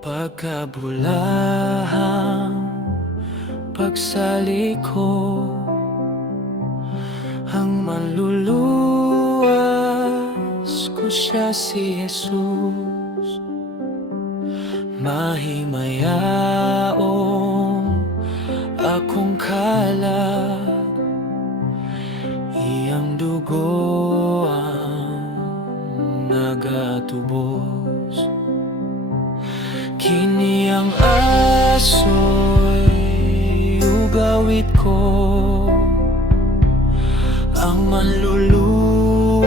Pagkabulahang pagsaliko, ang manluluwas ko siya si Jesus. Mahimayaong akong kalag, iyang dugo ang nagatubos. Kini ang aso'y ugawit ko, ang manluluwas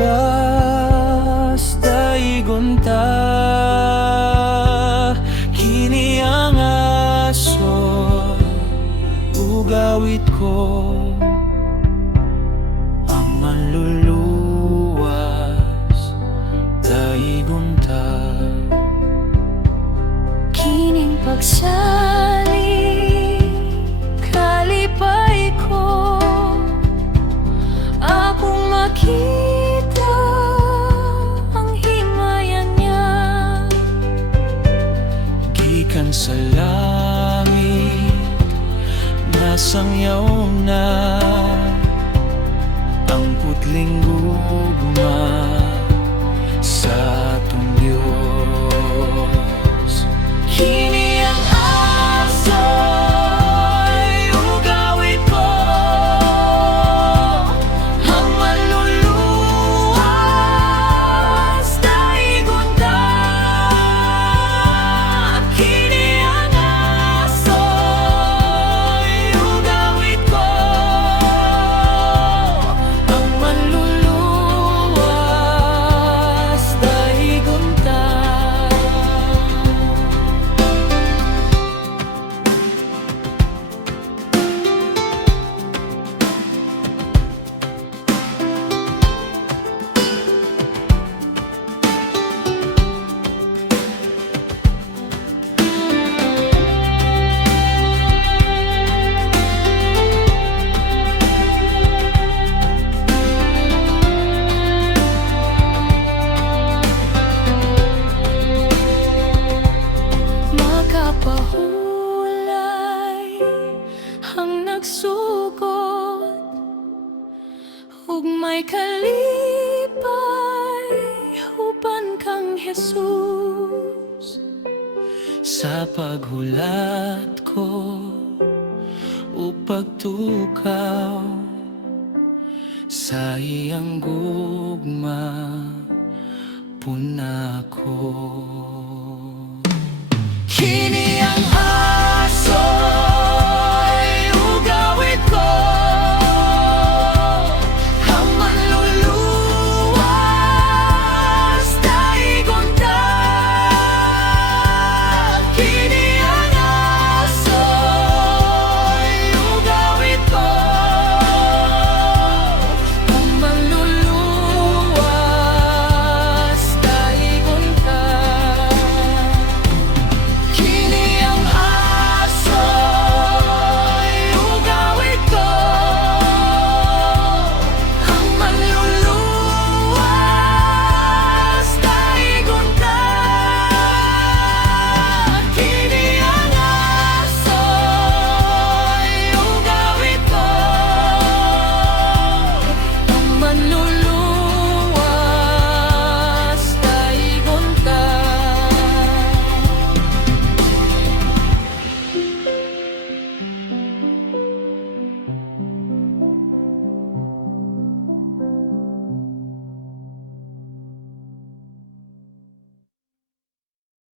daigon ta. Kini ang aso'y ugawit ko, ang manluluwas daigon ta. Kining pagsali kalipay ko, akong makita ang himayan niya. Gikan sa langit nasangyaw na ang putling gugma sa atong Diyos. Kini ang aso'y ugawit ko, ang manluluwas daigon ta. Kini ang aso'y ugawit ko, ang manluluwas daigon ta. Makapahulay ang nagsugot, ug may kalipay uban kang Jesus. Sa paghulat ko o pagtukaw sa iyang gugma, puna ko.